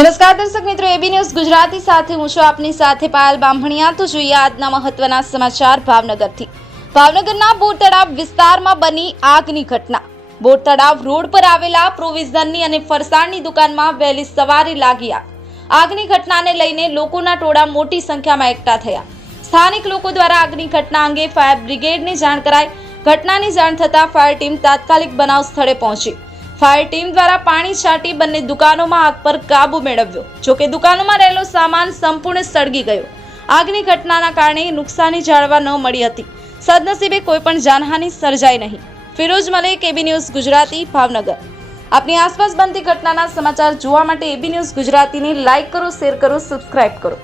નમસ્કાર દર્શક મિત્રો, એબી ન્યૂઝ ગુજરાતી સાથે હું છું આપની સાથે પાયલ બામણિયા। તો જોઈએ આજના મહત્વના સમાચાર ભાવનગરથી। ભાવનગરના બોર તળાવ વિસ્તારમાં બની આગની ઘટના। બોર તળાવ રોડ પર આવેલા પ્રોવિઝનની અને ફરસાણની દુકાનમાં વહેલી સવારે લાગી આગ। આગની ઘટનાને લઈને લોકોના ટોળા મોટી સંખ્યામાં એકઠા થયા। સ્થાનિક લોકો દ્વારા આગની ઘટના અંગે ફાયર બ્રિગેડને જાણ કરાઈ। ઘટનાની જાણ થતાં ફાયર ટીમ તાત્કાલિક બનાવ સ્થળે પહોંચી। ફાયર ટીમ દ્વારા પાણી છાંટી બંને દુકાનોમાં આગ પર કાબુ મેળવ્યો। જોકે દુકાનોમાં રહેલો સામાન સંપૂર્ણ સળગી ગયો। આગની ઘટનાના કારણે નુકસાની જાળવા ન મળી હતી। સદનસીબે કોઈ પણ જાનહાનિ સર્જાઈ નહીં। Firoz Malik, AB news Gujarati, Bhavnagar. આપની આસપાસ બનતી ઘટનાના સમાચાર જોવા માટે એબી ન્યૂઝ ગુજરાતીને લાઇક કરો, શેર કરો, સબસ્ક્રાઇબ કરો।